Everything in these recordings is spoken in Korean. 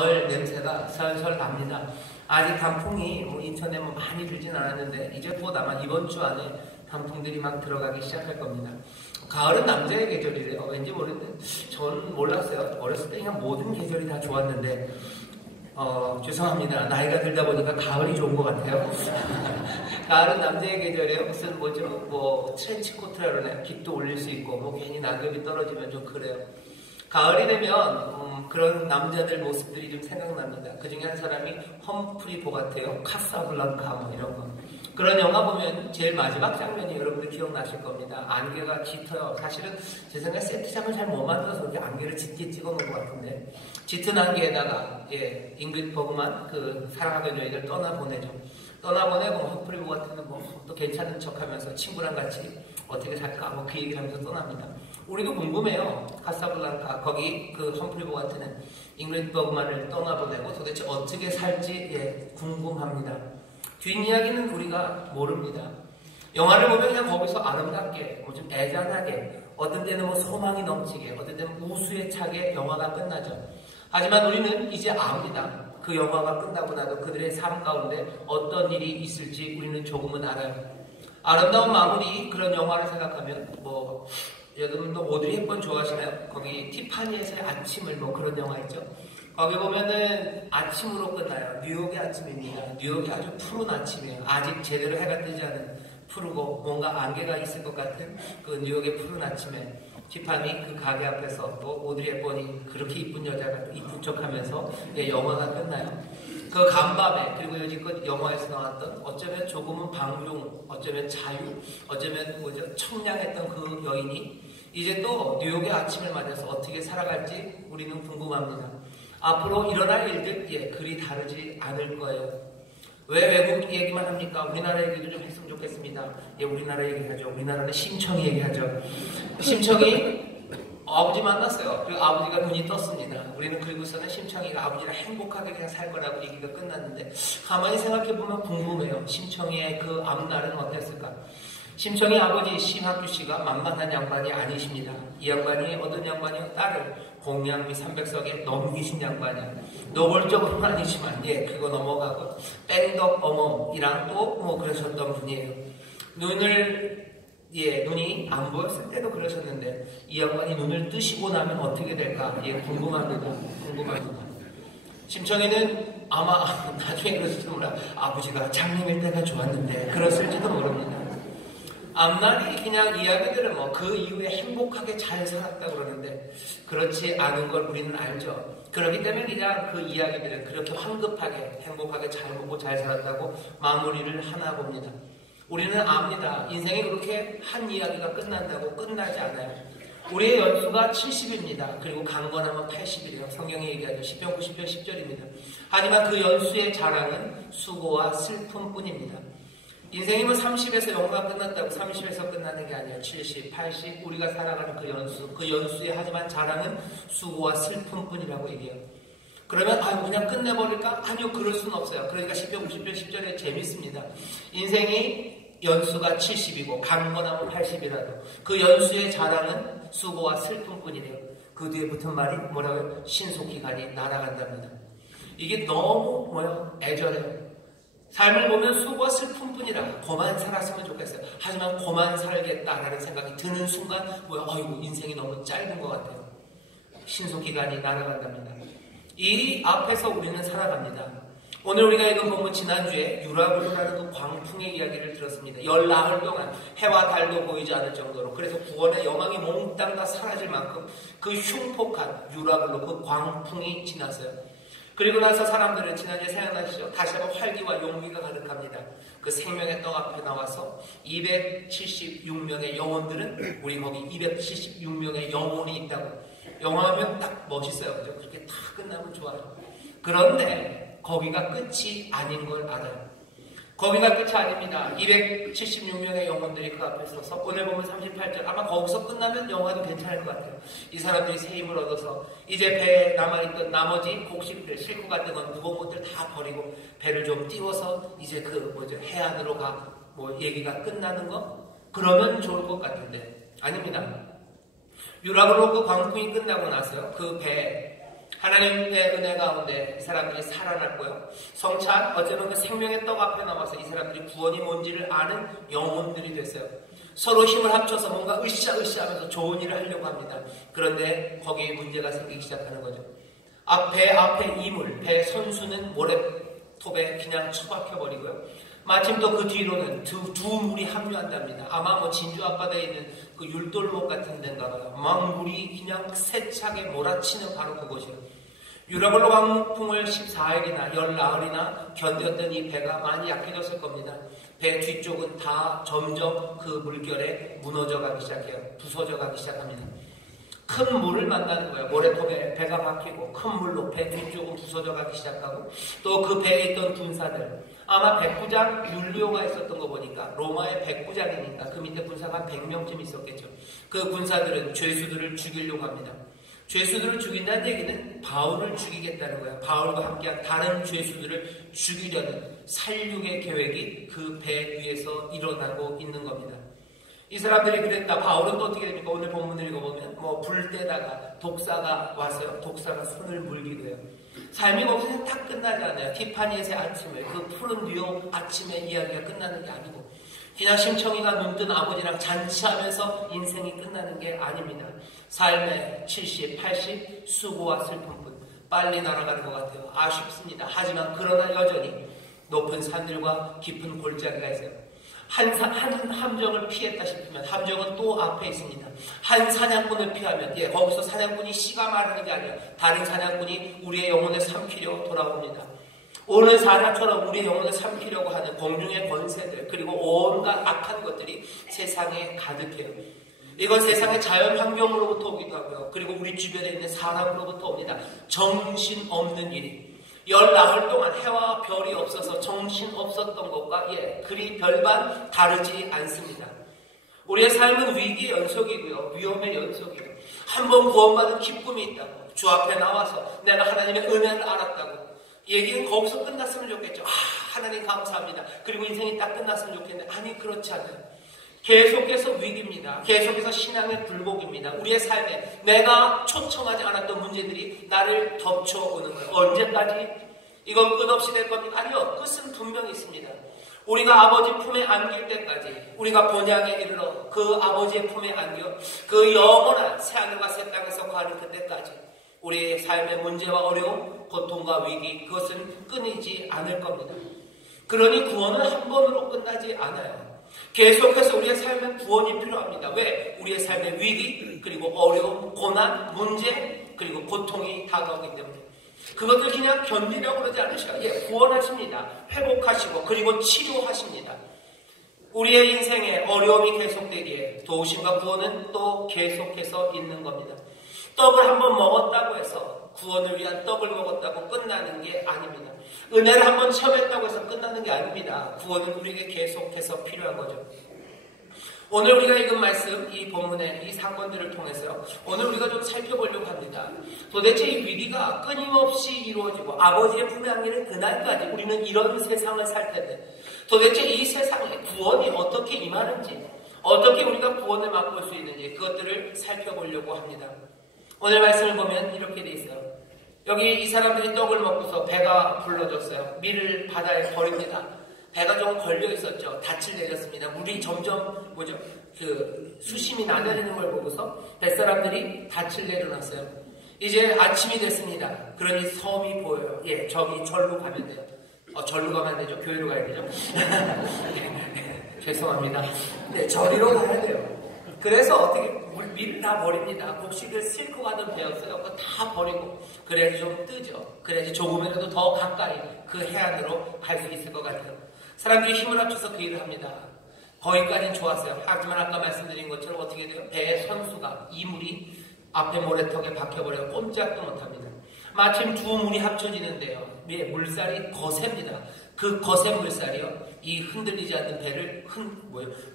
가을 냄새가 설설 납니다. 아직 단풍이 인천에 많이 들진 않았는데 이제 곧 아마 이번 주 안에 단풍들이 막 들어가기 시작할 겁니다. 가을은 남자의 계절이래요. 왠지 모르는데 전 몰랐어요. 어렸을 때 그냥 모든 계절이 다 좋았는데 죄송합니다. 나이가 들다 보니까 가을이 좋은 것 같아요. 가을은 남자의 계절이에요. 무슨 트렌치코트라 그러나요? 깃도 올릴 수 있고 괜히 낙엽이 떨어지면 좀 그래요. 가을이 되면 그런 남자들 모습들이 좀 생각납니다. 그 중에 한 사람이 험프리 보가트예요. 카사블랑카 이런 거. 그런 영화 보면 제일 마지막 장면이 여러분들 기억나실 겁니다. 안개가 짙어요. 사실은 제 생각에 세트장을 잘 못 만들어서 이렇게 안개를 짙게 찍어놓은 것 같은데 짙은 안개에다가 잉그리드 버그만 그 사랑하던 여인을 떠나보내죠. 떠나보내고 험프리 보가트는 또 괜찮은 척하면서 친구랑 같이 어떻게 살까 그 얘기를 하면서 떠납니다. 우리도 궁금해요. 카사블랑카 거기 그 험프리 보가트는 잉그리드 버그만을 떠나보내고 도대체 어떻게 살지 궁금합니다. 뒷이야기는 우리가 모릅니다. 영화를 보면 그냥 거기서 아름답게 좀 애잔하게 어떤 때는 소망이 넘치게 어떤 때는 우수에 차게 영화가 끝나죠. 하지만 우리는 이제 압니다. 그 영화가 끝나고 나도 그들의 삶 가운데 어떤 일이 있을지 우리는 조금은 알아요. 아름다운 마무리 그런 영화를 생각하면 여러분도 오드리 헵번 좋아하시나요? 거기 티파니에서의 아침을 그런 영화 있죠. 거기 보면은 아침으로 끝나요. 뉴욕의 아침입니다. 뉴욕이 아주 푸른 아침이에요. 아직 제대로 해가 뜨지 않은 푸르고 뭔가 안개가 있을 것 같은 그 뉴욕의 푸른 아침에 티파니 그 가게 앞에서 또 오드리 헵번이 그렇게 이쁜 여자가 이쁜 척하면서 영화가 끝나요. 그 간밤에 그리고 여지껏 영화에서 나왔던 어쩌면 조금은 방종, 어쩌면 자유, 어쩌면 청량했던 그 여인이 이제 또 뉴욕의 아침을 맞아서 어떻게 살아갈지 우리는 궁금합니다. 앞으로 일어날 일들 그리 다르지 않을 거예요. 왜 외국 얘기만 합니까? 우리나라 얘기도 좀 했으면 좋겠습니다. 우리나라 얘기하죠. 우리나라는 심청이 얘기하죠. 심청이 아버지 만났어요. 그리고 아버지가 눈이 떴습니다. 우리는 그리고서는 심청이가 아버지랑 행복하게 그냥 살 거라고 얘기가 끝났는데 가만히 생각해보면 궁금해요. 심청이의 그 앞날은 어땠을까? 심청이 아버지 심학규 씨가 만만한 양반이 아니십니다. 이 양반이 어떤 양반이요? 딸을 공양미 300석에 넘기신 양반이야. 노골적으로는 아니지만 그거 넘어가고 뺑덕 어멈이랑 또 그러셨던 분이에요. 눈이 안 보였을 때도 그러셨는데 이 양반이 눈을 뜨시고 나면 어떻게 될까? 궁금합니다. 심청이는 아마 나중에 그랬을지도 몰라. 아버지가 장님일 때가 좋았는데 그랬을지도 모릅니다. 앞날이 그냥 이야기들은 그 이후에 행복하게 잘 살았다 그러는데 그렇지 않은 걸 우리는 알죠. 그렇기 때문에 그냥 그 이야기들은 그렇게 황급하게 행복하게 잘 먹고 잘 살았다고 마무리를 하나 봅니다. 우리는 압니다. 인생이 그렇게 한 이야기가 끝난다고 끝나지 않아요. 우리의 연수가 70입니다. 그리고 강건하면 80이래요. 성경이 얘기하죠. 시편 90편 10절입니다. 하지만 그 연수의 자랑은 수고와 슬픔뿐입니다. 인생이 30에서 영화가 끝났다고 30에서 끝나는 게 아니에요. 70, 80 우리가 살아가는 그 연수의 하지만 자랑은 수고와 슬픔뿐이라고 얘기해요. 그러면 그냥 끝내버릴까? 아니요, 그럴 수는 없어요. 그러니까 시편 90편 10절에 재밌습니다. 인생이 연수가 70이고 강건하면 80이라도 그 연수의 자랑은 수고와 슬픔뿐이래요. 그 뒤에 붙은 말이 뭐라고요? 신속히간이 날아간답니다. 이게 너무 애절해요. 삶을 보면 수고와 슬픔뿐이라 고만 살았으면 좋겠어요. 하지만 고만 살겠다라는 생각이 드는 순간 인생이 너무 짧은 것 같아요. 신속기간이 날아간답니다. 이 앞에서 우리는 살아갑니다. 오늘 우리가 읽은 본문 지난주에 유라굴로라는 그 광풍의 이야기를 들었습니다. 10나흘 동안 해와 달도 보이지 않을 정도로 그래서 구원의 여망이 몽땅 다 사라질 만큼 그 흉폭한 유라굴로 그 광풍이 지났어요. 그리고 나서 사람들은 지난주에 생각나시죠? 다시 한번 활기와 용기가 가득합니다. 그 생명의 떡 앞에 나와서 276명의 영혼들은 우리 거기 276명의 영혼이 있다고 영화하면 딱 멋있어요. 그죠? 그렇게 다 끝나면 좋아요. 그런데 거기가 끝이 아닌 걸 알아요. 거기가 끝이 아닙니다. 276명의 영혼들이 그 앞에 서서 오늘 보면 38절 아마 거기서 끝나면 영화도 괜찮을 것 같아요. 이 사람들이 새 힘을 얻어서 이제 배에 남아있던 나머지 곡식들 싣고 갔던 건 무거운 것들 다 버리고 배를 좀 띄워서 이제 해안으로 가 얘기가 끝나는 거? 그러면 좋을 것 같은데 아닙니다. 유라굴로 그 광풍이 끝나고 나서요. 그 배에 하나님의 은혜 가운데 이 사람들이 살아났고요. 성찬 어제는 그 생명의 떡 앞에 나와서 이 사람들이 구원이 뭔지를 아는 영혼들이 됐어요. 서로 힘을 합쳐서 뭔가 으쌰으쌰 하면서 좋은 일을 하려고 합니다. 그런데 거기에 문제가 생기기 시작하는 거죠. 배 앞에 이물, 배 선수는 모래톱에 그냥 처박혀버리고요. 마침 또 그 뒤로는 두 물이 합류한답니다. 아마 뭐 진주 앞바다에 있는 그 율돌목 같은 데인가 봐요. 막 물이 그냥 세차게 몰아치는 바로 그곳이에요. 유라굴로 광풍을 14일이나 10나흘이나 견뎠던 이 배가 많이 약해졌을 겁니다. 배 뒤쪽은 다 점점 그 물결에 무너져 가기 시작해요. 부서져 가기 시작합니다. 큰 물을 만나는 거예요. 모래톱에 배가 박히고 큰 물로 배 뒤쪽은 부서져 가기 시작하고 또 그 배에 있던 군사들 아마 백부장 율리오가 있었던 거 보니까 로마의 백부장이니까 그 밑에 군사가 한 100명쯤 있었겠죠. 그 군사들은 죄수들을 죽이려고 합니다. 죄수들을 죽인다는 얘기는 바울을 죽이겠다는 거예요. 바울과 함께한 다른 죄수들을 죽이려는 살육의 계획이 그 배 위에서 일어나고 있는 겁니다. 이 사람들이 그랬다. 바울은 또 어떻게 됩니까? 오늘 본문을 읽어보면 뭐 불 때다가 독사가 와서요. 독사가 손을 물기도 해요. 삶이 거기서 딱 끝나지 않아요. 티파니에서의 아침에 그 푸른 뉴욕 아침의 이야기가 끝나는 게 아니고 그냥 심청이가 눈뜬 아버지랑 잔치하면서 인생이 끝나는 게 아닙니다. 삶의 70, 80 수고와 슬픔뿐 빨리 날아가는 것 같아요. 아쉽습니다. 하지만 그러나 여전히 높은 산들과 깊은 골짜기가 있어요. 한 함정을 피했다 싶으면 함정은 또 앞에 있습니다. 한 사냥꾼을 피하면 거기서 사냥꾼이 씨가 마르는 게 아니에요. 다른 사냥꾼이 우리의 영혼을 삼키려 돌아옵니다. 오늘 사자처럼 우리의 영혼을 삼키려고 하는 공중의 권세들 그리고 온갖 악한 것들이 세상에 가득해요. 이건 세상의 자연 환경으로부터 오기도 하고요. 그리고 우리 주변에 있는 사람으로부터 옵니다. 정신없는 일이. 10나흘 동안 해와 별이 없어서 정신 없었던 것과 그리 별반 다르지 않습니다. 우리의 삶은 위기의 연속이고요. 위험의 연속이에요. 한번 구원받은 기쁨이 있다고. 주 앞에 나와서 내가 하나님의 은혜를 알았다고. 얘기는 거기서 끝났으면 좋겠죠. 하나님 감사합니다. 그리고 인생이 딱 끝났으면 좋겠는데 아니 그렇지 않아요. 계속해서 위기입니다. 계속해서 신앙의 굴곡입니다. 우리의 삶에 내가 초청하지 않았던 문제들이 나를 덮쳐오는 거예요. 언제까지? 이건 끝없이 될 겁니까? 아니요. 끝은 분명히 있습니다. 우리가 아버지 품에 안길 때까지 우리가 본향에 이르러 그 아버지의 품에 안겨 그 영원한 새하늘과 새 땅에서 가는 그때까지 우리의 삶의 문제와 어려움, 고통과 위기 그것은 끊이지 않을 겁니다. 그러니 구원은 한 번으로 끝나지 않아요. 계속해서 우리의 삶에 구원이 필요합니다. 왜? 우리의 삶의 위기, 그리고 어려움, 고난, 문제, 그리고 고통이 다가오기 때문에. 그것들 그냥 견디려고 그러지 않으셔요. 구원하십니다. 회복하시고, 그리고 치료하십니다. 우리의 인생에 어려움이 계속되기에 도우심과 구원은 또 계속해서 있는 겁니다. 떡을 한번 먹었다고 해서 구원을 위한 떡을 먹었다고 끝나는 게 아닙니다. 은혜를 한번 체험했다고 해서 끝나는 게 아닙니다. 구원은 우리에게 계속해서 필요한 거죠. 오늘 우리가 읽은 말씀, 이 본문의 이 사건들을 통해서 오늘 우리가 좀 살펴보려고 합니다. 도대체 이 위기가 끊임없이 이루어지고 아버지의 품에 안기는 그날까지 우리는 이런 세상을 살 텐데 도대체 이 세상에 구원이 어떻게 임하는지 어떻게 우리가 구원을 맛볼 수 있는지 그것들을 살펴보려고 합니다. 오늘 말씀을 보면 이렇게 돼 있어요. 여기 이 사람들이 떡을 먹고서 배가 불러졌어요. 밀을 바다에 버립니다. 배가 좀 걸려 있었죠. 닻을 내렸습니다. 물이 점점 수심이 낮아지는 걸 보고서 뱃사람들이 닻을 내려놨어요. 이제 아침이 됐습니다. 그러니 섬이 보여요. 저기 절로 가면 돼요. 절로 가면 안 되죠. 교회로 가야 되죠. 죄송합니다. 저리로 가야 돼요. 그래서 어떻게 밀을 다 버립니다. 곡식을 싣고 가던 배였어요. 그거 다 버리고 그래야지 좀 뜨죠. 그래야지 조금이라도 더 가까이 그 해안으로 갈 수 있을 것 같아요. 사람들이 힘을 합쳐서 그 일을 합니다. 거기까지는 좋았어요. 하지만 아까 말씀드린 것처럼 어떻게 돼요? 배의 선수가 이물이 앞에 모래턱에 박혀버려서 꼼짝도 못합니다. 마침 두 물이 합쳐지는데요. 물살이 거셉니다. 그 거센 물살이요. 이 흔들리지 않는 배를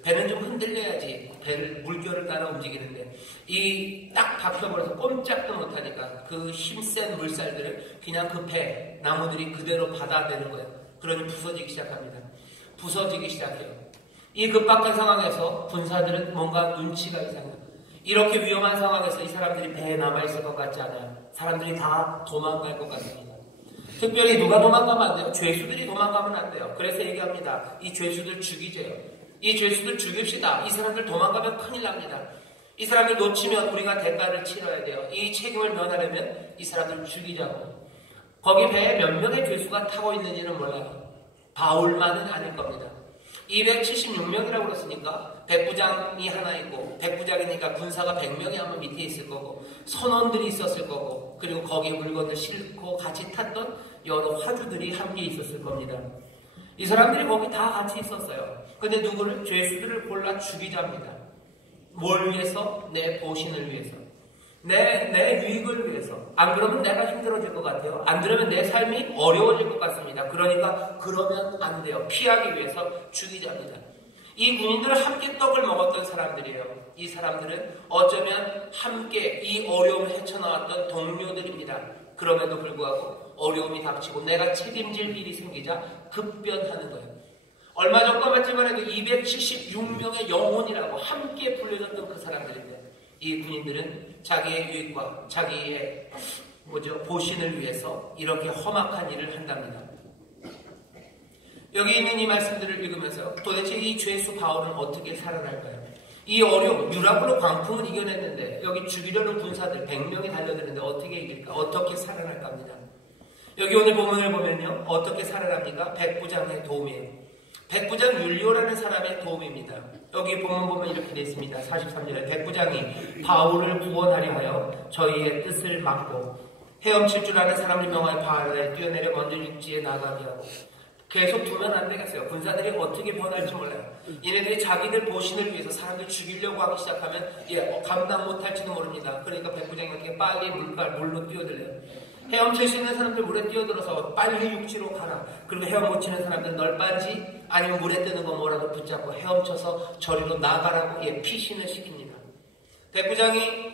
배는 좀 흔들려야지 배를 물결을 따라 움직이는데 이 딱 박혀버려서 꼼짝도 못하니까 그 힘센 물살들을 그냥 그 배 나무들이 그대로 받아내는 거예요. 그러니 부서지기 시작합니다. 부서지기 시작해요. 이 급박한 상황에서 군사들은 뭔가 눈치가 이상해요. 이렇게 위험한 상황에서 이 사람들이 배에 남아있을 것 같지 않아요. 사람들이 다 도망갈 것 같습니다. 특별히 누가 도망가면 안 돼요? 죄수들이 도망가면 안 돼요. 그래서 얘기합니다. 이 죄수들 죽이재요. 이 죄수들 죽입시다. 이 사람들 도망가면 큰일 납니다. 이 사람들 놓치면 우리가 대가를 치러야 돼요. 이 책임을 면하려면 이 사람들 죽이자고. 거기 배에 몇 명의 죄수가 타고 있는지는 몰라요. 바울만은 아닐 겁니다. 276명이라고 그랬으니까 백부장이 하나 있고, 백부장이니까 군사가 100명이 아마 밑에 있을 거고, 선원들이 있었을 거고, 그리고 거기에 물건을 싣고 같이 탔던 여러 화주들이 함께 있었을 겁니다. 이 사람들이 거기 다 같이 있었어요. 근데 누구를? 죄수들을 골라 죽이자입니다. 뭘 위해서? 내 보신을 위해서. 내 유익을 위해서. 안 그러면 내가 힘들어질 것 같아요. 안 그러면 내 삶이 어려워질 것 같습니다. 그러니까 그러면 안 돼요. 피하기 위해서 죽이자입니다. 이 군인들은 함께 떡을 먹었던 사람들이에요. 이 사람들은 어쩌면 함께 이 어려움을 헤쳐나왔던 동료들입니다. 그럼에도 불구하고 어려움이 닥치고 내가 책임질 일이 생기자 급변하는 거예요. 얼마 전까지만 해도 276명의 영혼이라고 함께 불려졌던 그 사람들인데, 이 군인들은 자기의 유익과 자기의 보신을 위해서 이렇게 험악한 일을 한답니다. 여기 있는 이 말씀들을 읽으면서 도대체 이 죄수 바울은 어떻게 살아날까요? 이 어려움, 유라굴로 광풍을 이겨냈는데 여기 죽이려는 군사들 100명이 달려드는데 어떻게 이길까? 어떻게 살아날까 합니다. 여기 오늘 본문을 보면요, 어떻게 살아납니까? 백부장의 도움이에요. 백부장 율리오라는 사람의 도움입니다. 여기 본문 보면 이렇게 되어 있습니다. 43절에 백부장이 바울을 구원하려 하여 저희의 뜻을 막고 헤엄칠 줄 아는 사람을 명하여 바다에 뛰어내려 먼저 육지에 나가게 하고. 계속 두면 안 되겠어요. 군사들이 어떻게 변할지 몰라요. 얘네들이 자기들 보신을 위해서 사람들 죽이려고 하기 시작하면 감당 못할지도 모릅니다. 그러니까 백부장이 어떻게 빨리 물로 뛰어들래요. 헤엄칠 수 있는 사람들 물에 뛰어들어서 빨리 육지로 가라. 그리고 헤엄 못 치는 사람들 널빤지 아니면 물에 뜨는 거 뭐라도 붙잡고 헤엄쳐서 저리로 나가라고 피신을 시킵니다. 백부장이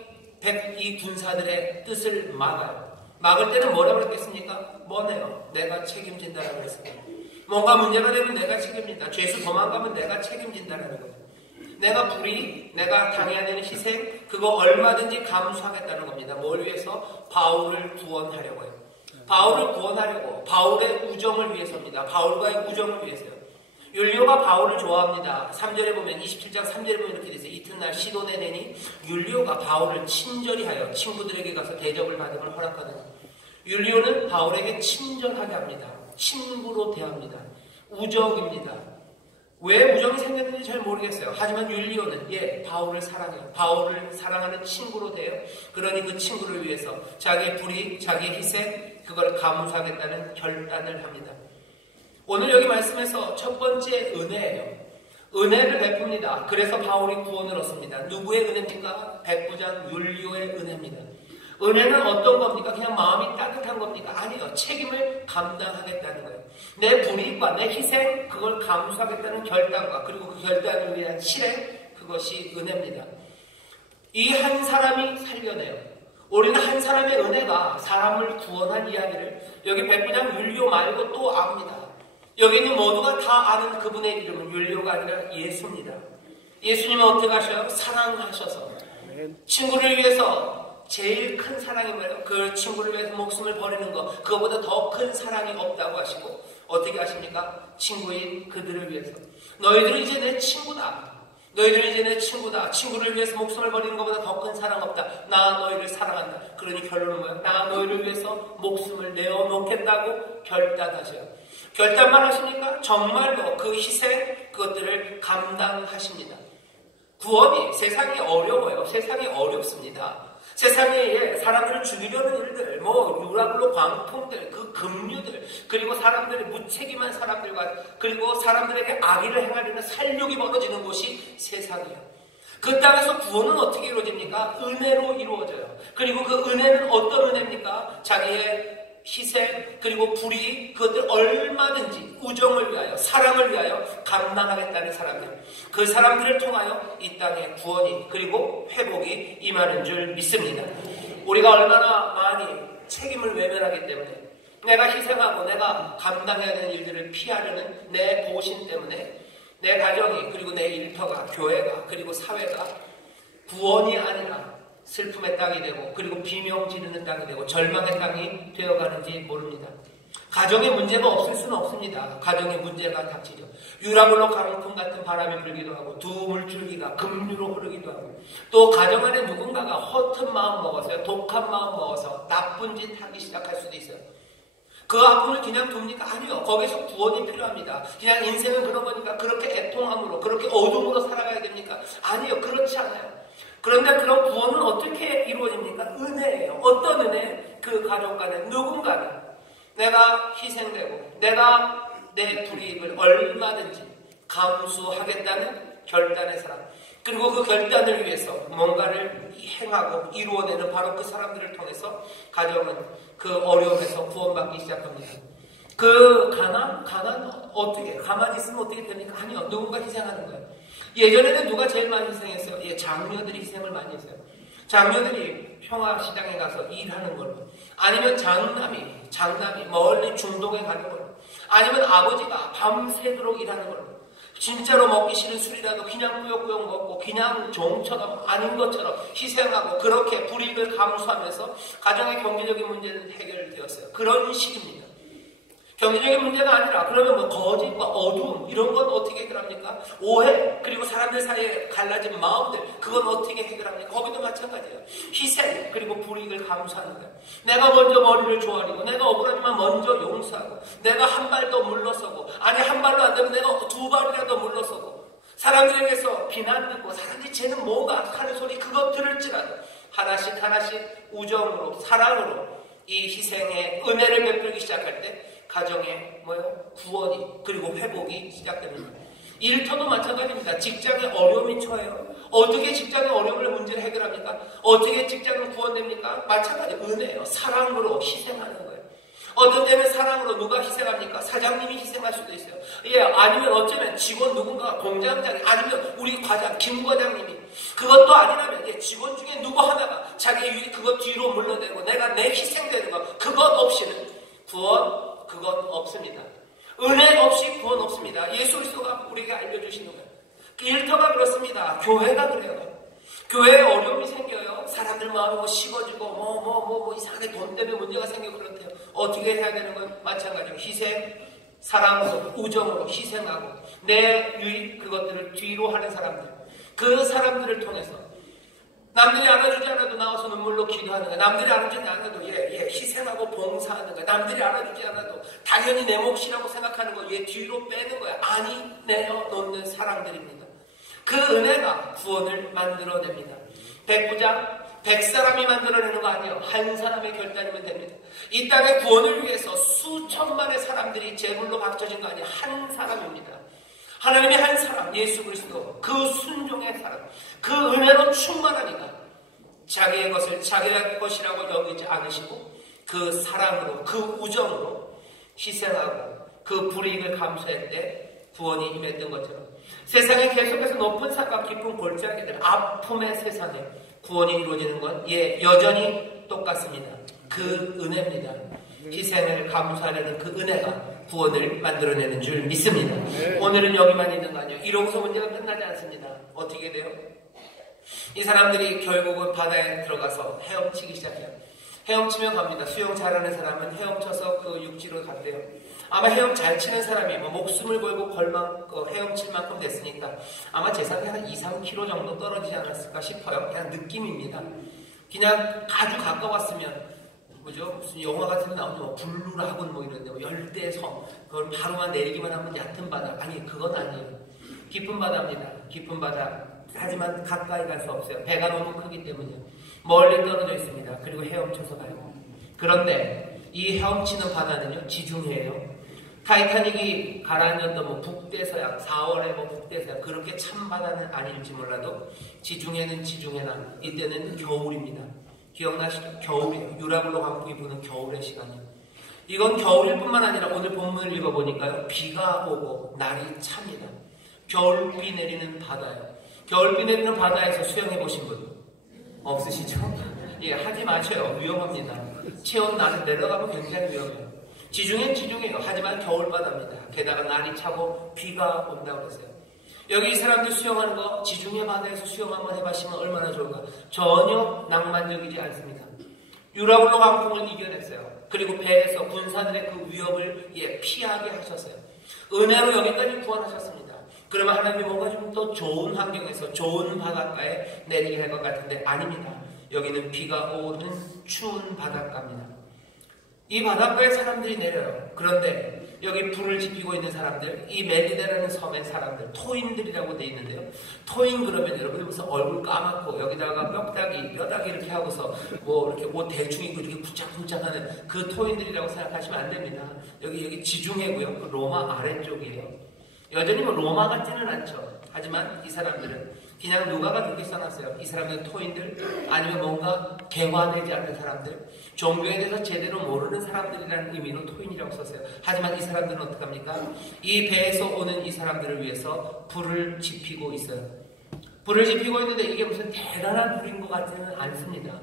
이 군사들의 뜻을 막아요. 막을 때는 뭐라고 그랬겠습니까? 뭐네요. 내가 책임진다라고 했습니다. 뭔가 문제가 되면 내가 책임진다. 죄수 도망가면 내가 책임진다라는 거예요. 내가 불의, 내가 당해야 되는 희생, 그거 얼마든지 감수하겠다는 겁니다. 뭘 위해서? 바울을 구원하려고 해요. 바울을 구원하려고, 바울의 우정을 위해서입니다. 바울과의 우정을 위해서요. 율리오가 바울을 좋아합니다. 3절에 보면, 27장 3절에 보면 이렇게 되어있어요. 이튿날 시돈에 내니 율리오가 바울을 친절히 하여 친구들에게 가서 대접을 받음을 허락하는 거예요. 율리오는 바울에게 친절하게 합니다. 친구로 대합니다. 우정입니다. 왜 우정이 생겼는지 잘 모르겠어요. 하지만 율리오는 바울을 사랑해요. 바울을 사랑하는 친구로 돼요. 그러니 그 친구를 위해서 자기의 불의, 자기의 희생, 그걸 감수하겠다는 결단을 합니다. 오늘 여기 말씀에서 첫 번째 은혜예요. 은혜를 베풉니다. 그래서 바울이 구원을 얻습니다. 누구의 은혜입니까? 백부장 율리오의 은혜입니다. 은혜는 어떤 겁니까? 그냥 마음이 따뜻한 겁니까? 아니요. 책임을 감당하겠다는 거예요. 내 불이익과 내 희생, 그걸 감수하겠다는 결단과 그리고 그 결단을 위한 실행, 그것이 은혜입니다. 이 한 사람이 살려내요. 우리는 한 사람의 은혜가 사람을 구원한 이야기를 여기 백부장 율리오 말고 또 압니다. 여기 있는 모두가 다 아는 그분의 이름은 율리오가 아니라 예수입니다. 예수님은 어떻게 하셔요? 사랑하셔서 친구를 위해서 제일 큰 사랑이 뭐예요? 그 친구를 위해서 목숨을 버리는 것, 그거보다 더 큰 사랑이 없다고 하시고 어떻게 하십니까? 친구인 그들을 위해서. 너희들은 이제 내 친구다. 너희들은 이제 내 친구다. 친구를 위해서 목숨을 버리는 것보다 더 큰 사랑 없다. 나 너희를 사랑한다. 그러니 결론은 뭐예요? 나 너희를 위해서 목숨을 내어놓겠다고 결단하셔요. 결단만 하십니까? 정말로 그 희생, 그것들을 감당하십니다. 구원이 세상이 어려워요. 세상이 어렵습니다. 세상에 사람들을 죽이려는 일들, 유라굴로 광풍들, 그 급류들, 그리고 사람들의 무책임한 사람들과 그리고 사람들에게 악의를 행하려는 살육이 벌어지는 곳이 세상이에요. 그 땅에서 구원은 어떻게 이루어집니까? 은혜로 이루어져요. 그리고 그 은혜는 어떤 은혜입니까? 자기의 희생 그리고 불의, 그것들 얼마든지 우정을 위하여, 사랑을 위하여 감당하겠다는 사람들, 그 사람들을 통하여 이 땅에 구원이 그리고 회복이 임하는 줄 믿습니다. 우리가 얼마나 많이 책임을 외면하기 때문에, 내가 희생하고 내가 감당해야 되는 일들을 피하려는 내 보신 때문에 내 가정이 그리고 내 일터가, 교회가 그리고 사회가 구원이 아니라 슬픔의 땅이 되고 그리고 비명 지르는 땅이 되고 절망의 땅이 되어가는지 모릅니다. 가정에 문제가 없을 수는 없습니다. 가정에 문제가 닥치죠. 유라굴로 강풍 같은 바람이 불기도 하고 두 물줄기가 급류로 흐르기도 하고 또 가정 안에 누군가가 허튼 마음 먹어서요, 독한 마음 먹어서 나쁜 짓 하기 시작할 수도 있어요. 그 아픔을 그냥 둡니까? 아니요. 거기서 구원이 필요합니다. 그냥 인생은 그런 거니까 그렇게 애통함으로 그렇게 어둠으로 살아가야 됩니까? 아니요. 그렇지 않아요. 그런데 그런 구원은 어떻게 이루어집니까? 은혜예요. 어떤 은혜? 그 가족 간에 누군가는 내가 희생되고 내가 내 불이익을 얼마든지 감수하겠다는 결단의 사람, 그리고 그 결단을 위해서 뭔가를 행하고 이루어내는 바로 그 사람들을 통해서 가정은 그 어려움에서 구원받기 시작합니다. 그 가난 어떻게 가만히 있으면 어떻게 됩니까? 아니요. 누군가 희생하는 거예요. 예전에는 누가 제일 많이 희생했어요? 장녀들이 희생을 많이 했어요. 장녀들이 평화시장에 가서 일하는 걸로, 아니면 장남이 멀리 중동에 가는 걸로, 아니면 아버지가 밤새도록 일하는 걸로, 진짜로 먹기 싫은 술이라도 그냥 꾸역꾸역 먹고 그냥 종처럼 아닌 것처럼 희생하고 그렇게 불이익을 감수하면서 가정의 경제적인 문제는 해결되었어요. 그런 식입니다. 경제적인 문제가 아니라 그러면 뭐 거짓과 어두움 이런 건 어떻게 해결합니까? 오해 그리고 사람들 사이에 갈라진 마음들 그건 어떻게 해결합니까? 거기도 마찬가지예요. 희생 그리고 불이익을 감수하는 거예요. 내가 먼저 머리를 조아리고 내가 억울하지만 먼저 용서하고 내가 한 발 더 물러서고 아니 한 발로 안 되면 내가 두 발이라도 물러서고 사람들에게서 비난 듣고 사람들이 쟤는 뭐가 하는 소리 그것 들을지라도 하나씩 우정으로 사랑으로 이 희생의 은혜를 베풀기 시작할 때 가정의 구원이 그리고 회복이 시작됩니다. 일터도 마찬가지입니다. 직장에 어려움이 처해요. 어떻게 직장의 어려움을 문제를 해결합니까? 어떻게 직장은 구원됩니까? 마찬가지 은혜예요. 사랑으로 희생하는 거예요. 어떤 때는 사랑으로 누가 희생합니까? 사장님이 희생할 수도 있어요. 아니면 어쩌면 직원 누군가 공장장이 아니면 우리 과장 김 과장님이 그것도 아니라면 직원 중에 누구 하나가 자기 유익 그것 뒤로 물러내고 내가 내 희생되는 것 그것 없이는 구원 그건 없습니다. 은혜 없이 구원 없습니다. 예수 그리스도가 우리에게 알려주시는 거예요. 일터가 그렇습니다. 교회가 그래요. 교회에 어려움이 생겨요. 사람들 마음이 식어지고 이상하게 돈 때문에 문제가 생기고 그렇대요. 어떻게 해야 되는 건 마찬가지로 희생, 사랑으로 우정으로 희생하고 내 유익 그것들을 뒤로 하는 사람들 그 사람들을 통해서 남들이 알아주지 않아도 나와서 눈물로 기도하는 거야. 남들이 알아주지 않아도 희생하고 봉사하는 거야. 남들이 알아주지 않아도 당연히 내 몫이라고 생각하는 거 뒤로 빼는 거야. 아니 내어놓는 사람들입니다. 그 은혜가 구원을 만들어냅니다. 백부장, 100사람이 만들어내는 거 아니에요. 한 사람의 결단이면 됩니다. 이 땅의 구원을 위해서 수천만의 사람들이 제물로 바쳐진 거 아니에요. 한 사람입니다. 하나님의 한 사람, 예수 그리스도, 그 순종의 사람, 그 은혜로 충만하니까 자기의 것을 자기의 것이라고 여기지 않으시고 그 사랑으로, 그 우정으로 희생하고 그 불이익을 감수할 때 구원이 임했던 것처럼 세상에 계속해서 높은 산과 깊은 골짜기들, 아픔의 세상에 구원이 이루어지는 건 여전히 똑같습니다. 그 은혜입니다. 희생을 감수하려는 그 은혜가 구원을 만들어내는 줄 믿습니다. 오늘은 여기만 있는 거 아니에요. 이러고서 문제가 끝나지 않습니다. 어떻게 돼요? 이 사람들이 결국은 바다에 들어가서 헤엄치기 시작해요. 헤엄치면 갑니다. 수영 잘하는 사람은 헤엄쳐서 그 육지로 간대요. 아마 헤엄 잘 치는 사람이 목숨을 걸고 헤엄칠 만큼 됐으니까 아마 제 생각에 한 2-3km 정도 떨어지지 않았을까 싶어요. 그냥 느낌입니다. 그냥 아주 가까웠으면 무슨 영화 같은 데 나오는 블루라군 이런데 열대섬 그걸 바로만 내리기만 하면 얕은 바다 아니 그건 아니에요. 깊은 바다입니다. 깊은 바다 하지만 가까이 갈 수 없어요. 배가 너무 크기 때문이에요. 멀리 떨어져 있습니다. 그리고 헤엄쳐서 가요. 그런데 이 헤엄치는 바다는요 지중해예요. 타이타닉이 가라앉았던 북대서양 4월에 북대서양 그렇게 참 바다는 아닐지 몰라도 지중해는 지중해나 이때는 겨울입니다. 기억나시죠? 겨울이에요. 유라굴로 강풍이 부는 겨울의 시간이에요. 이건 겨울일 뿐만 아니라 오늘 본문을 읽어보니까요 비가 오고 날이 찹니다. 겨울비 내리는 바다예요. 겨울비 내리는 바다에서 수영해 보신 분 없으시죠? 하지 마셔요. 위험합니다. 체온 낮에 내려가면 굉장히 위험해요. 지중해는 지중해요. 하지만 겨울바다입니다. 게다가 날이 차고 비가 온다고 그랬어요. 여기 이 사람들 수영하는 거 지중해 바다에서 수영 한번 해봤으면 얼마나 좋을까. 전혀 낭만적이지 않습니다. 유라굴로 강풍을 이겨냈어요. 그리고 배에서 군사들의 그 위협을 피하게 하셨어요. 은혜로 여기까지 구원하셨습니다. 그러면 하나님이 뭔가 좀 더 좋은 환경에서 좋은 바닷가에 내리게 할 것 같은데 아닙니다. 여기는 비가 오는 추운 바닷가입니다. 이 바닷가에 사람들이 내려요. 그런데 여기 불을 지피고 있는 사람들, 이 멜리데라는 섬의 사람들, 토인들이라고 돼 있는데요. 토인 그러면 여러분이 무슨 얼굴 까맣고 여기다가 뼈다귀 이렇게 하고서 뭐 이렇게 옷 대충 입고 이렇게 쿵짝쿵짝하는 그 토인들이라고 생각하시면 안 됩니다. 여기 지중해고요. 그 로마 아래쪽이에요. 여전히 뭐 로마 같지는 않죠. 하지만 이 사람들은 그냥 누가가 그렇게 써놨어요. 이 사람들은 토인들, 아니면 뭔가 개화되지 않는 사람들, 종교에 대해서 제대로 모르는 사람들이라는 의미로 토인이라고 썼어요. 하지만 이 사람들은 어떡합니까? 이 배에서 오는 이 사람들을 위해서 불을 지피고 있어요. 불을 지피고 있는데 이게 무슨 대단한 불인 것 같지는 않습니다.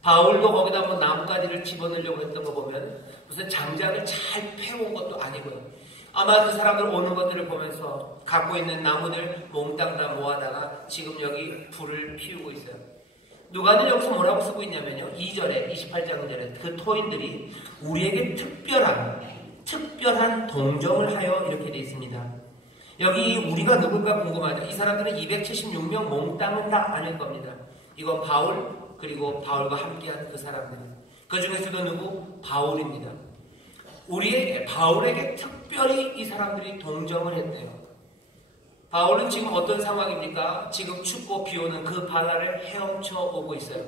바울도 거기다 뭐 나뭇가지를 집어넣으려고 했던 거 보면 무슨 장작을 잘 패온 것도 아니고요. 아마 그 사람들 오는 것들을 보면서 갖고 있는 나무들 몽땅 다 모아다가 지금 여기 불을 피우고 있어요. 누가는 여기서 뭐라고 쓰고 있냐면요. 2절에 28장절에 그 토인들이 우리에게 특별한 동정을 하여 이렇게 되어 있습니다. 여기 우리가 누굴까 궁금하죠. 이 사람들은 276명 몽땅은 다 아닐 겁니다. 이건 바울 그리고 바울과 함께한 그 사람들. 그 중에서도 누구? 바울입니다. 바울에게 특별히 이 사람들이 동정을 했대요. 바울은 지금 어떤 상황입니까? 지금 춥고 비 오는 그 바다를 헤엄쳐 오고 있어요.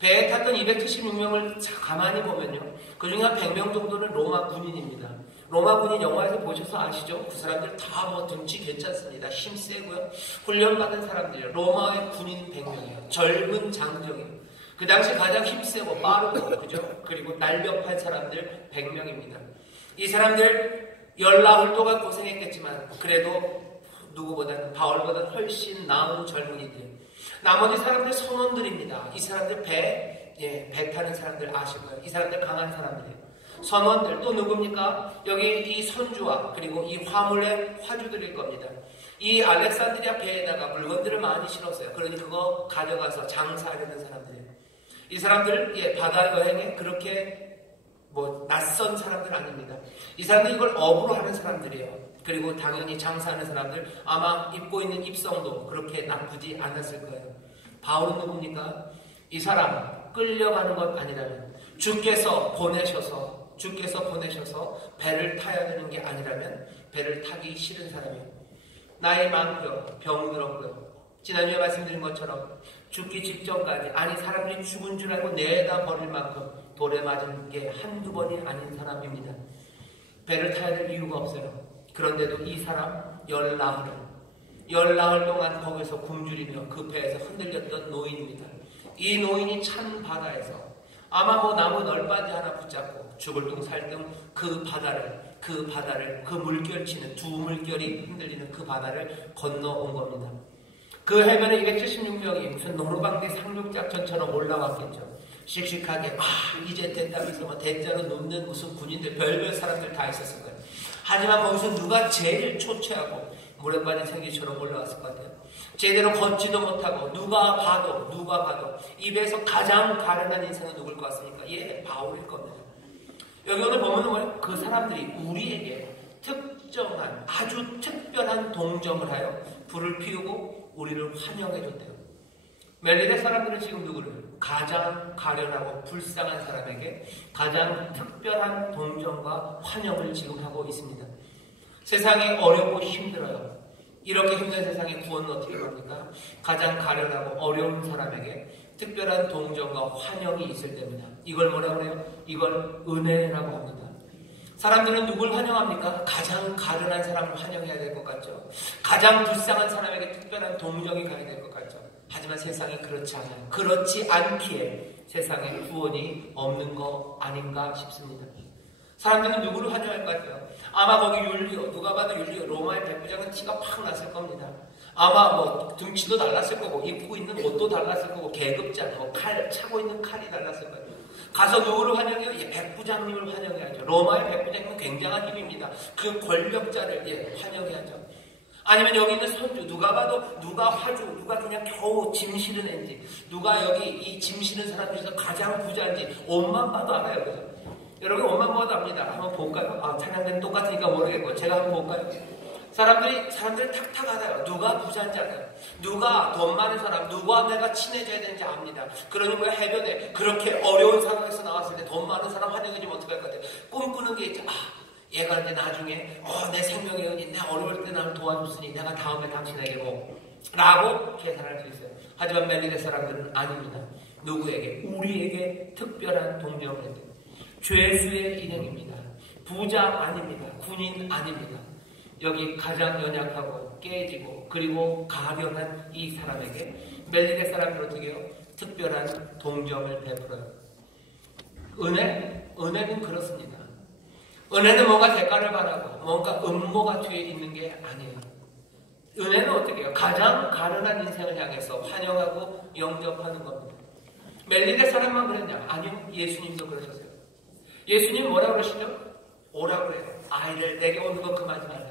배에 탔던 276명을 가만히 보면요. 그 중에 한 100명 정도는 로마 군인입니다. 로마 군인 영화에서 보셔서 아시죠? 그 사람들 다 뭐 등치 괜찮습니다. 힘 세고요. 훈련받은 사람들이에요. 로마의 군인 100명이에요. 젊은 장정이에요. 그 당시 가장 힘세고 빠르고, 그죠? 그리고 날렵한 사람들 100명입니다. 이 사람들 14동안 고생했겠지만, 그래도 누구보다는 바울보다 훨씬 나은 젊은이들. 나머지 사람들 선원들입니다. 이 사람들 배 타는 사람들 아시고요. 이 사람들 강한 사람들이에요. 선원들 또 누굽니까? 여기 이 선주와 그리고 이 화물의 화주들일 겁니다. 이 알렉산드리아 배에다가 물건들을 많이 실었어요. 그러니 그거 가져가서 장사하려는 사람들이에요. 이 사람들 바다 여행에 그렇게 뭐 낯선 사람들 아닙니다. 이 사람들 이걸 업으로 하는 사람들이에요. 그리고 당연히 장사하는 사람들 아마 입고 있는 입성도 그렇게 나쁘지 않았을 거예요. 바울은 누굽니까? 이 사람 끌려가는 것 아니라면 주께서 보내셔서 배를 타야 되는 게 아니라면 배를 타기 싫은 사람이에요. 나이 많고요. 병들었고요. 지난주에 말씀드린 것처럼 죽기 직전까지 사람들이 죽은 줄 알고 내다 버릴 만큼 돌에 맞은 게 한두 번이 아닌 사람입니다. 배를 타야 될 이유가 없어요. 그런데도 이 사람 열나흘 동안 거기서 굶주리며 그 배에서 흔들렸던 노인입니다. 이 노인이 찬 바다에서 아마 뭐 나무 널빤지 하나 붙잡고 죽을 둥 살 둥 그 바다를 그 물결치는 두 물결이 흔들리는 그 바다를 건너온 겁니다. 그 해변에 276명이 무슨 노르방디 상륙작전처럼 올라왔겠죠. 씩씩하게 이제 됐다면서 뭐 대자로 눕는 무슨 군인들 별별 사람들 다 있었을 거예요. 하지만 거기서 누가 제일 초췌하고 물에 빠진 생쥐처럼 올라왔을 것 같아요. 제대로 걷지도 못하고 누가 봐도 입에서 가장 가련한 인생은 누굴 것 같습니까? 바울일 겁니다. 여기 오늘 보면 뭐예요? 그 사람들이 우리에게 특정한 아주 특별한 동정을 하여 불을 피우고 우리를 환영해줬대요. 멜리데 사람들은 지금 누구를? 가장 가련하고 불쌍한 사람에게 가장 특별한 동정과 환영을 지금 하고 있습니다. 세상이 어렵고 힘들어요. 이렇게 힘든 세상에 구원은 어떻게 합니까? 가장 가련하고 어려운 사람에게 특별한 동정과 환영이 있을 때입니다. 이걸 뭐라고 그래요? 이걸 은혜라고 합니다. 사람들은 누굴 환영합니까? 가장 가련한 사람을 환영해야 될 것 같죠. 가장 불쌍한 사람에게 특별한 동정이 가야 될 것 같죠. 하지만 세상이 그렇지 않아요. 그렇지 않기에 세상에 구원이 없는 거 아닌가 싶습니다. 사람들은 누구를 환영할 것 같아요? 아마 거기 율리오, 누가 봐도 율리오, 로마의 백부장은 티가 팍 났을 겁니다. 아마 뭐 등치도 달랐을 거고 입고 있는 옷도 달랐을 거고 계급장, 차고 있는 칼이 달랐을 거예요. 가서 누구를 환영해요? 백부장님을 환영해야죠. 로마의 백부장님은 굉장한 힘입니다. 그 권력자를 환영해야죠. 아니면 여기 있는 손주, 누가 봐도 누가 화주, 누가 그냥 겨우 짐 실은 애인지, 누가 여기 이 짐 실은 사람 중에서 가장 부자인지 옷만 봐도 알아요. 그죠? 여러분 옷만 봐도 압니다. 한번 볼까요? 아, 찬양대는 똑같으니까 모르겠고 제가 한번 볼까요? 사람들이 탁탁 알아요. 누가 부자인지 알아요. 누가 돈 많은 사람, 누가 내가 친해져야 되는지 압니다. 그러니 뭐 해변에 그렇게 어려운 상황에서 나왔을 때 돈 많은 사람 환영해주면 어떡할 것 같아요? 꿈꾸는 게 있죠. 아, 얘가 근데 나중에 내 생명의 은인, 내가 어려울 때 나를 도와줬으니 내가 다음에 당신에게 라고 계산할 수 있어요. 하지만 멜리데 사람들은 아닙니다. 누구에게? 우리에게 특별한 동정을 해요. 죄수의 인형입니다. 부자 아닙니다. 군인 아닙니다. 여기 가장 연약하고 깨지고 그리고 가련한 이 사람에게 멜리데 사람들 어떻게 해요? 특별한 동정을 베풀어요. 은혜는 그렇습니다. 은혜는 뭔가 대가를 바라고 뭔가 음모가 뒤에 있는 게 아니에요. 은혜는 어떻게 해요? 가장 가련한 인생을 향해서 환영하고 영접하는 겁니다. 멜리데 사람만 그랬냐? 아니요. 예수님도 그러셨어요. 예수님 뭐라고 그러시죠? 오라고 그래요. 아이들 내게 오는 거 금하지 말라.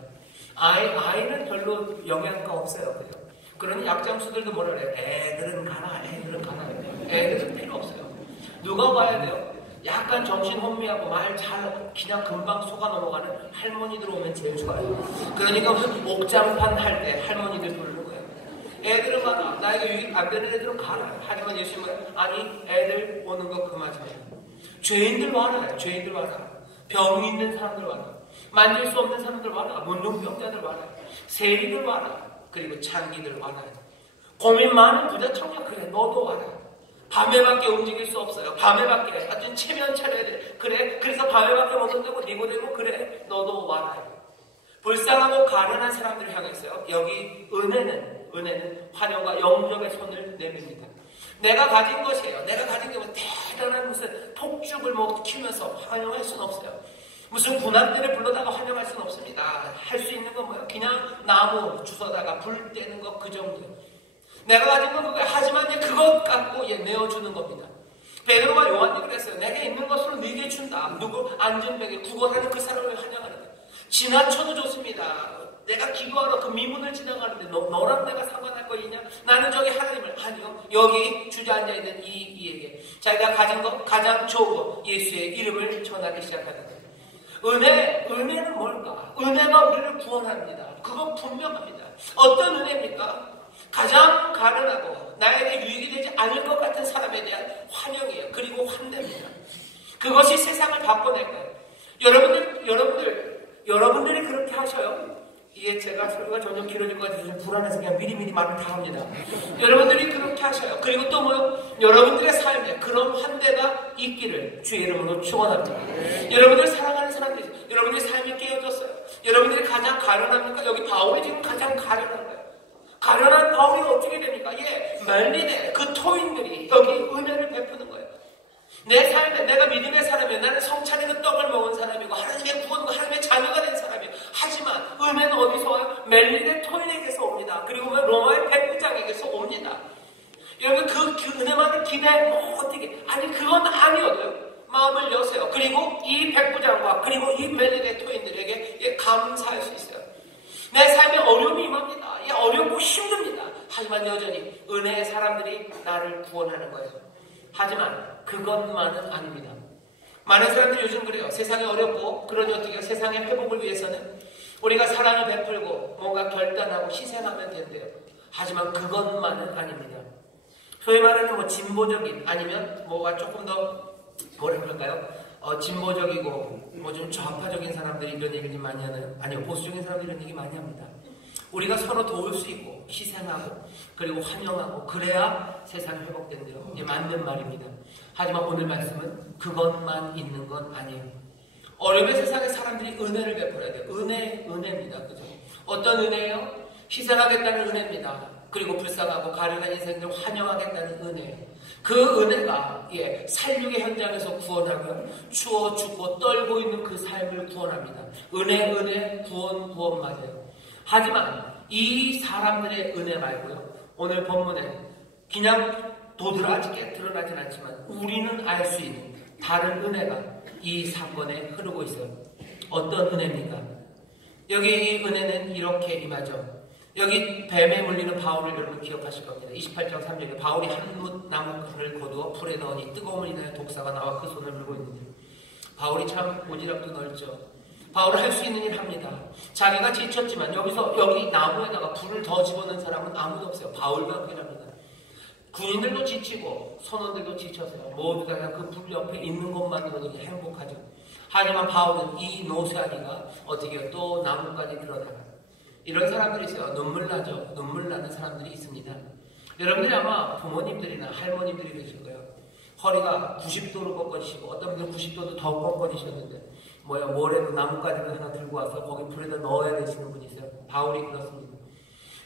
아이는 별로 영향가 없어요. 그죠? 그러니 약장수들도 뭐라 그래요? 애들은 가라. 애들은 필요 없어요. 누가 봐야 돼요? 약간 정신 혼미하고 말 잘 그냥 금방 속아 넘어가는 할머니들 오면 제일 좋아요. 그러니까 옥장판 할 때 할머니들 부르는 거예요. 애들은 가라. 나에게 유익 안 되는 애들은 가라. 하지만 예수님은 아니 애들 오는 거 금하지 마라. 죄인들 와라. 죄인들 와라. 병 있는 사람들 와라. 만질 수 없는 사람들 와라. 문둥병자들 와라. 세리들 와라. 그리고 창기들 와라. 고민 많은 부자 청년 그래 너도 와라. 밤에밖에 움직일 수 없어요. 밤에밖에 하여튼 체면 차려야 돼. 그래 그래서 밤에밖에 못 온다고 니고데모 그래 너도 와라. 불쌍하고 가련한 사람들을 향해서요. 여기 은혜는 환영과 영접의 손을 내밉니다. 내가 가진 것이에요. 내가 가진 게 뭐 대단한 무슨 폭죽을 키우면서 환영할 수는 없어요. 무슨 군함대를 불러다가 환영할 수는 없습니다. 할 수 있는 건 뭐예요? 그냥 나무 주워다가 불 떼는 것 그 정도예요. 내가 가진 건 그거예요. 하지만 이제 그것 갖고 내어주는 겁니다. 베드로와 요한이 그랬어요. 내게 있는 것으로 네게 준다. 누구? 안전병에 구걸하는 그 사람을 환영하는 거예요. 지나쳐도 좋습니다. 내가 기도하러 그 미문을 지나가는데 너랑 내가 상관할 거 있냐? 나는 저기 하나님을 아니요. 여기 주저앉아있는 이에게 자기가 가진 것 가장 좋은 것 예수의 이름을 전하기 시작하는 거예요. 은혜는 뭘까? 은혜가 우리를 구원합니다. 그건 분명합니다. 어떤 은혜입니까? 가장 가련하고 나에게 유익이 되지 않을 것 같은 사람에 대한 환영이에요. 그리고 환대입니다. 그것이 세상을 바꿔낼 거예요. 여러분들이 그렇게 하셔요. 이게 제가 설교가 점점 길어질 것 같아서 좀 불안해서 그냥 미리미리 말을 다 합니다. 여러분들이 그렇게 하셔요. 그리고 또 뭐요? 여러분들의 삶에 그런 환대가 있기를 주의 이름으로 축원합니다. 여러분들 사랑하는 사람들이 여러분들의 삶이 깨어졌어요. 여러분들이 가장 가련합니까? 여기 바울이 지금 가장 가련한 거예요. 가련한 바울이 어떻게 됩니까? 멜리데 그 토인들이 여기 은혜를 베푸는 거예요. 내 삶에 내가 믿음의 사람이에요. 나는 성찬의 그 떡을 먹은 사람이고 하나님의 구원과 하나님의 자녀가 된 사람이에요. 하지만 은혜는 어디서 와요? 멜리데 토인에게서 옵니다. 그리고 로마의 백부장에게서 옵니다. 여러분 그 은혜만을 기대해 어떻게 아니 그건 아니어도요. 마음을 여세요. 그리고 이 백부장과 그리고 이 멜리데 토인들에게 감사할 수 있어요. 내 삶에 어려움이 임합니다. 어렵고 힘듭니다. 하지만 여전히 은혜의 사람들이 나를 구원하는 거예요. 하지만 그것만은 아닙니다. 많은 사람들이 요즘 그래요. 세상이 어렵고 그러니 어떻게 해요? 세상의 회복을 위해서는 우리가 사랑을 베풀고 뭔가 결단하고 희생하면 된대요. 하지만 그것만은 아닙니다. 소위 말하는 진보적인 아니면 뭐가 조금 더 뭐라 그럴까요? 진보적이고 좀 좌파적인 사람들이 이런 얘기를 좀 많이 하나요? 아니요. 보수적인 사람들이 이런 얘기 많이 합니다. 우리가 서로 도울 수 있고 희생하고 그리고 환영하고 그래야 세상이 회복된대요. 이게 맞는 말입니다. 하지만 오늘 말씀은 그것만 있는 건 아니에요. 어려움의 세상에 사람들이 은혜를 베풀어야 돼요. 은혜입니다. 그죠? 어떤 은혜예요? 희생하겠다는 은혜입니다. 그리고 불쌍하고 가련한 인생들 환영하겠다는 은혜예요. 그 은혜가 살육의 현장에서 구원하고요. 추워 죽고 떨고 있는 그 삶을 구원합니다. 은혜 구원 맞아요. 하지만 이 사람들의 은혜 말고요. 오늘 본문에 그냥 도드라지게 드러나진 않지만 우리는 알 수 있는 다른 은혜가 이 사건에 흐르고 있어요. 어떤 은혜입니까? 여기 이 은혜는 이렇게 임하죠. 여기 뱀에 물리는 바울을 여러분 기억하실 겁니다. 28장 3절에 바울이 한 나무를 거두어 불에 넣으니 뜨거움을 인하여 독사가 나와 그 손을 물고 있는데, 바울이 참 오지랖도 넓죠. 바울은 할 수 있는 일 합니다. 자기가 지쳤지만 여기 나무에다가 불을 더 집어넣은 사람은 아무도 없어요. 바울만 그랍니다. 군인들도 지치고 선원들도 지쳤어요. 모두 다 그 불 옆에 있는 것만으로도 행복하죠. 하지만 바울은 이 노쇠하니가 어떻게 또 나무까지 들어다가, 이런 사람들이 있어요. 눈물 나죠. 눈물 나는 사람들이 있습니다. 여러분들이 아마 부모님들이나 할머님들이 계실 거예요. 허리가 90도로 꺾어지시고, 어떤 분들은 90도도 더 꺾어지셨는데, 모래도 나뭇가지를 하나 들고 와서 거기 불에다 넣어야 되시는 분이 있어요. 바울이 그렇습니다.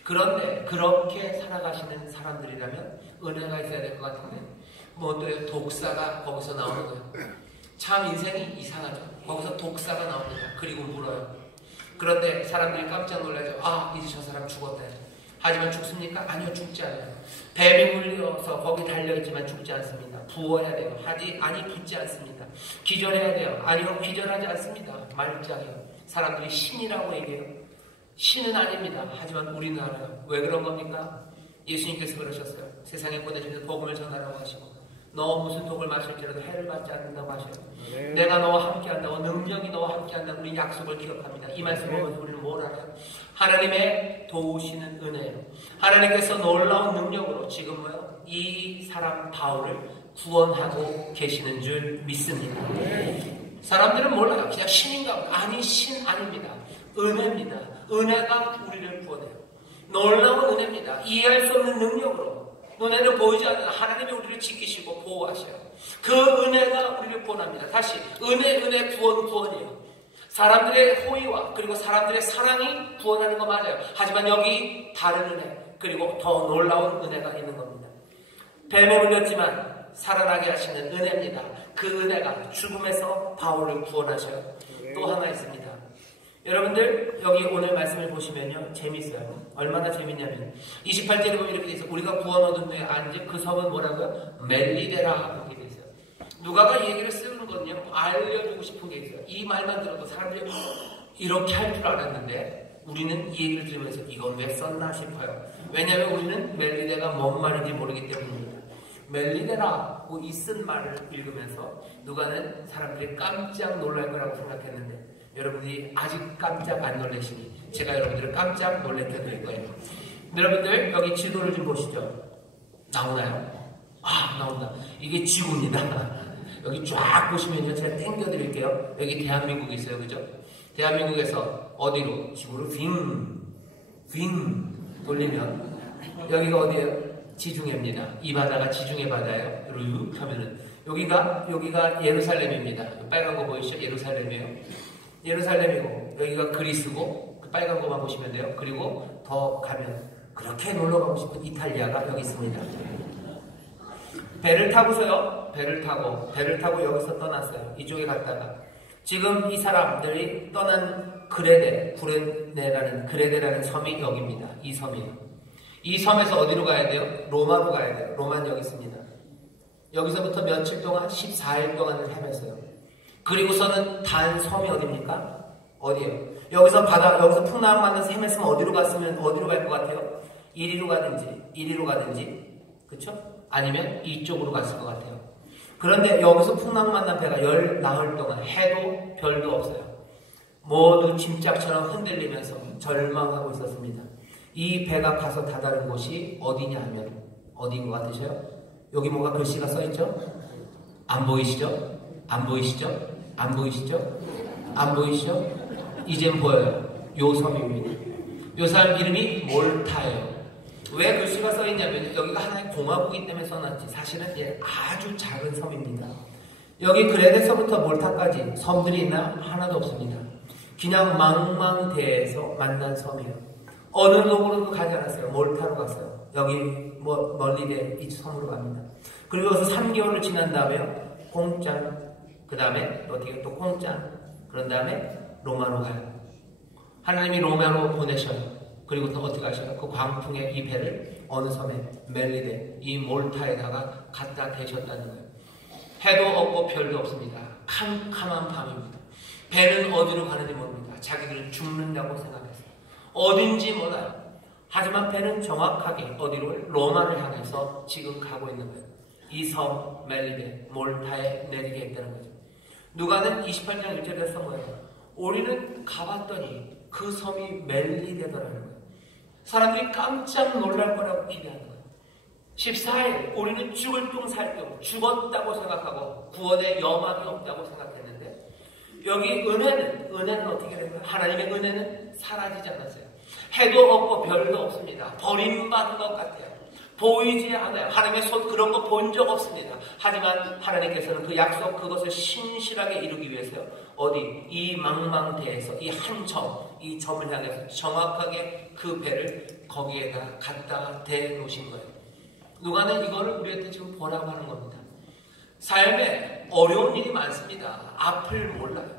그런데 그렇게 살아가시는 사람들이라면 은혜가 있어야 될 것 같은데, 또 독사가 거기서 나오는 거예요. 참 인생이 이상하죠. 거기서 독사가 나옵니다. 그리고 물어요. 그런데 사람들이 깜짝 놀라죠. 아, 이제 저 사람 죽었다. 하지만 죽습니까? 아니요, 죽지 않아요. 뱀이 물려서 거기 달려있지만 죽지 않습니다. 부어야 돼요. 아니, 붙지 않습니다. 기절해야 돼요. 아니요, 기절하지 않습니다. 말짱해요. 사람들이 신이라고 얘기해요. 신은 아닙니다. 하지만 우리는 알아요. 왜 그런 겁니까? 예수님께서 그러셨어요. 세상에 보내주셔서 복음을 전하라고 하시고, 너 무슨 독을 마실지라도 해를 받지 않는다고 하셔요. 네. 내가 너와 함께한다고, 능력이 너와 함께한다고 우리 약속을 기억합니다. 이 말씀을 보면서 우리는 뭘 알아요? 하나님의 도우시는 은혜예요. 하나님께서 놀라운 능력으로 지금 이 사람 바울을 구원하고 계시는 줄 믿습니다. 사람들은 몰라요. 그냥 신인가 보다. 아니, 신 아닙니다. 은혜입니다. 은혜가 우리를 구원해요. 놀라운 은혜입니다. 이해할 수 없는 능력으로, 눈에는 보이지 않는 하나님이 우리를 지키시고 보호하셔요. 그 은혜가 우리를 구원합니다. 다시 은혜, 구원이에요. 사람들의 호의와 그리고 사람들의 사랑이 구원하는 거 맞아요. 하지만 여기 다른 은혜, 그리고 더 놀라운 은혜가 있는 겁니다. 뱀에 물렸지만 살아나게 하시는 은혜입니다. 그 은혜가 죽음에서 바울을 구원하셔요. 또 하나 있습니다. 여러분들 여기 오늘 말씀을 보시면요, 재밌어요. 얼마나 재밌냐면 28절에 보면 이렇게 돼 있어요. 우리가 구원 얻은 후에 앉은 그 섬은 뭐라고요? 멜리데라 이렇게 돼 있어요. 누가가 이 얘기를 쓰는 건요, 알려주고 싶은 게 있어요. 이 말만 들어도 사람들이 이렇게 할 줄 알았는데, 우리는 이 얘기를 들으면서 이건 왜 썼나 싶어요. 왜냐하면 우리는 멜리데가 뭔 말인지 모르기 때문입니다. 멜리데라고 이 쓴 말을 읽으면서 누가는 사람들이 깜짝 놀랄 거라고 생각했는데, 여러분이 아직 깜짝 안 놀라시니 제가 여러분들을 깜짝 놀라게 드릴 거예요. 여러분들 여기 지도를 좀 보시죠. 나오나요? 아, 나온다. 이게 지구입니다. 여기 쫙 보시면요, 제가 땡겨 드릴게요. 여기 대한민국이 있어요. 그죠? 대한민국에서 어디로? 지구로 빙 돌리면 여기가 어디예요? 지중해입니다. 이 바다가 지중해 바다예요. 이렇게 하면은 여기가 예루살렘입니다. 빨간 거 보이시죠? 예루살렘이에요. 예루살렘이고, 여기가 그리스고, 그 빨간 거만 보시면 돼요. 그리고 더 가면 그렇게 놀러 가고 싶은 이탈리아가 여기 있습니다. 배를 타고 여기서 떠났어요. 이쪽에 갔다가 지금 이 사람들이 떠난 그레데라는 섬이 여기입니다. 이 섬이에요. 이 섬에서 어디로 가야 돼요? 로마로 가야 돼요. 로마는 여기 있습니다. 여기서부터 며칠 동안 14일 동안을 헤맸어요. 그리고서는 단 섬이 어디입니까? 어디예요? 여기서 풍랑 맞는 헤맸으면 어디로 갈 것 같아요? 이리로 가든지, 그쵸? 아니면 이쪽으로 갔을 것 같아요. 그런데 여기서 풍랑 만난 배가 나흘 동안 해도 별도 없어요. 모두 짐짝처럼 흔들리면서 절망하고 있었습니다. 이 배가 가서 다다른 곳이 어디냐 하면 어디인 것 같으셔요? 여기 뭐가 글씨가 써있죠? 안 보이시죠? 이젠 보여요. 요 섬입니다. 요 사람 이름이 몰타예요. 왜 글씨가 써있냐면 여기가 하나의 공화국이기 때문에 써놨지, 사실은 아주 작은 섬입니다. 여기 그레데서부터 몰타까지 섬들이 있나? 하나도 없습니다. 그냥 망망대해에서 만난 섬이에요. 어느 lok으로도 가지 않았어요. 몰타로 갔어요. 여기 멀리 이 섬으로 갑니다. 그리고 여기서 3개월을 지난 다음에요, 공짠, 그 다음에 어떻게 또 공짠, 그런 다음에 로마로 가요. 하나님이 로마로 보내셔요. 그리고 또 어떻게 하셔요? 그 광풍의 이 배를 어느 섬에? 멜리데, 이 몰타에다가 갖다 대셨다는 거예요. 해도 없고 별도 없습니다. 캄캄한 밤입니다. 배는 어디로 가는지 모릅니다. 자기들은 죽는다고 생각했어요. 어딘지 몰라요. 하지만 배는 정확하게 어디로? 로마를 향해서 지금 가고 있는 거예요. 이 섬 멜리데, 몰타에 내리게 했다는 거죠. 누가는 28장 1절에서 뭐예요? 우리는 가봤더니 그 섬이 멜리데더라는 거예요. 사람들이 깜짝 놀랄 거라고 기대하는 거예요. 14일 우리는 죽을 둥 살 둥 죽었다고 생각하고 구원의 여망이 없다고 생각했는데, 여기 은혜는 어떻게 된 거예요? 하나님의 은혜는 사라지지 않았어요. 해도 없고 별도 없습니다. 버림받은 것 같아요. 보이지 않아요. 하나님의 손 그런 거 본 적 없습니다. 하지만 하나님께서는 그 약속, 그것을 신실하게 이루기 위해서요, 어디? 이 망망대에서 이 한 점, 이 점을 향해서 정확하게 그 배를 거기에다 갖다가 대놓으신 거예요. 누가는 이거를 우리한테 지금 보라고 하는 겁니다. 삶에 어려운 일이 많습니다. 앞을 몰라요.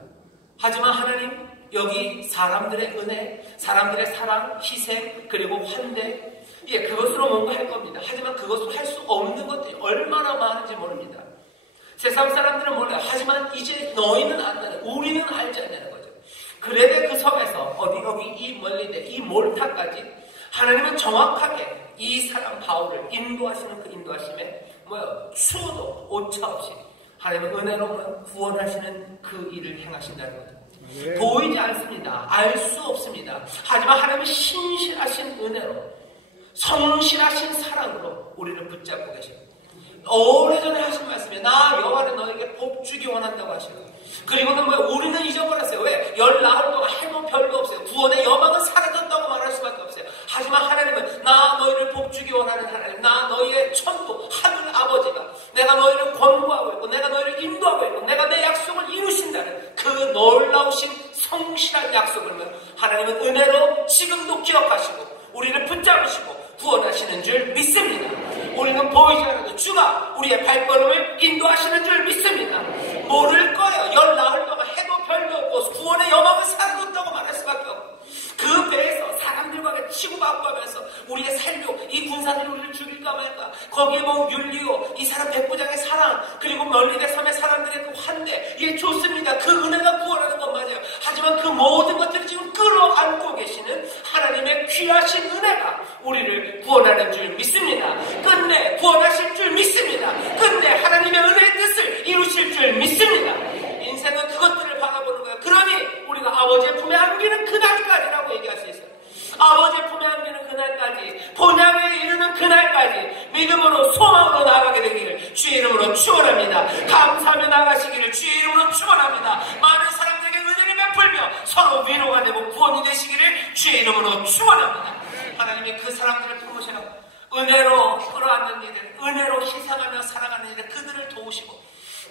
하지만 하나님, 여기 사람들의 은혜, 사람들의 사랑, 희생, 그리고 환대, 그것으로 뭔가 할 겁니다. 하지만 그것으로 할 수 없는 것들이 얼마나 많은지 모릅니다. 세상 사람들은 몰라요. 하지만 이제 너희는 안다는, 우리는 알지 않냐는 거죠. 그래도 그 섬에서 여기 이 멀리데, 이 몰타까지 하나님은 정확하게 이 사람 바울을 인도하시는 그 인도하심에 추워도 오차 없이 하나님은 은혜로 구원하시는 그 일을 행하신다는 거죠. 네. 보이지 않습니다. 알 수 없습니다. 하지만 하나님은 신실하신 은혜로, 성실하신 사랑으로 우리를 붙잡고 계십니다. 오래전에 하신 말씀에 나 여호와는 너에게 복 주기 원한다고 하시고, 그리고는 우리는 잊어버렸어요. 왜? 열 나흘 동안 해도 별도 없어요. 구원의 여망은 사라졌다고 말할 수밖에 없어요. 하지만 하나님은 나 너희를 복 주기 원하는 하나님, 나 너희의 천부 하늘 아버지가 내가 너희를 권고하고 있고 내가 너희를 인도하고 있고 내가 내 약속을 이루신다는 그 놀라우신 성실한 약속을 하나님은 은혜로 지금도 기억하시고 우리를 붙잡으시고 구원하시는 줄 믿습니다. 우리는 보이지 않아도 주가 우리의 발걸음을 인도하시는 줄 믿습니다. 모를 거예요. 열 나흘 동안 해도 별도 없고 구원의 여망은 사라졌다고 말할 수밖에 없고, 그 배에서 사람들과 치고받고 하면서 우리의 살육, 이 군사들이 우리를 죽일까 말까, 거기에 율리오, 이 사람 백부장의 사랑, 그리고 멀리대 섬의 사람들의 그 환대, 이게 좋습니다. 그 은혜가 구원하는 건 맞아요. 하지만 그 모든 것들을 지금 끌어안고 계시는 하나님의 귀하신 은혜가 우리를 구원하는 줄 믿습니다. 끝내 구원하실 줄 믿습니다. 끝내 하나님의 은혜의 뜻을 이루실 줄 믿습니다. 인생은 그것들을 바라보는 거예요. 그러니 우리가 아버지의 품에 안기는 그날까지라고 얘기할 수 있어요. 아버지의 품에 안기는 그날까지, 본향에 이르는 그날까지 믿음으로 소망으로 나아가게 되기를 주의 이름으로 축원합니다. 감사하며 나가시기를 주의 이름으로 축원합니다. 많은 사람들에게 은혜를 베풀며 서로 위로가 되고 구원이 되시기를 주의 이름으로 축원합니다. 하나님이 그 사람들을 품으셔 은혜로 끌어안는 이들, 은혜로 희생하며 살아가는 이들, 그들을 도우시고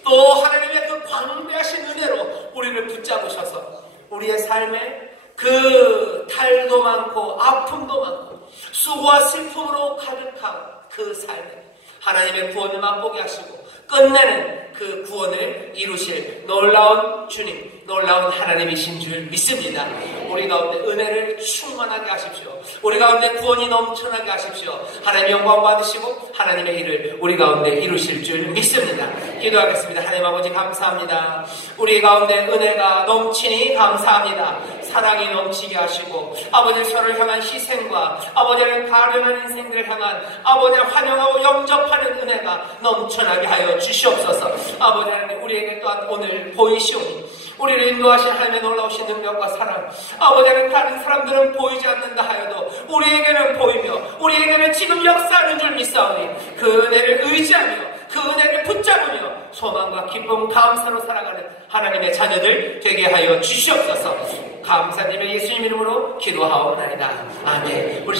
또 하나님의 그 광대하신 은혜로 우리를 붙잡으셔서 우리의 삶에 그 탈도 많고 아픔도 많고 수고와 슬픔으로 가득한 그 삶에 하나님의 구원을 맛보게 하시고 끝내는 그 구원을 이루실 놀라운 주님, 놀라운 하나님이신 줄 믿습니다. 우리 가운데 은혜를 충만하게 하십시오. 우리 가운데 구원이 넘쳐나게 하십시오. 하나님의 영광 받으시고 하나님의 일을 우리 가운데 이루실 줄 믿습니다. 기도하겠습니다. 하나님 아버지 감사합니다. 우리 가운데 은혜가 넘치니 감사합니다. 사랑이 넘치게 하시고 아버지 서로를 향한 희생과 아버지의 가련한 인생들을 향한 아버지의 환영하고 영접하는 은혜가 넘쳐나게 하여 주시옵소서. 아버지 하나님 우리에게 또한 오늘 보이시오니 우리를 인도하신 하나님의 놀라우신 능력과 사랑, 아버지는 다른 사람들은 보이지 않는다 하여도 우리에게는 보이며 우리에게는 지금 역사하는 줄 믿사오니 그 은혜를 의지하며 그 은혜를 붙잡으며 소망과 기쁨 감사로 살아가는 하나님의 자녀들 되게 하여 주시옵소서. 감사드리며 예수님 이름으로 기도하옵나이다. 아멘. 우리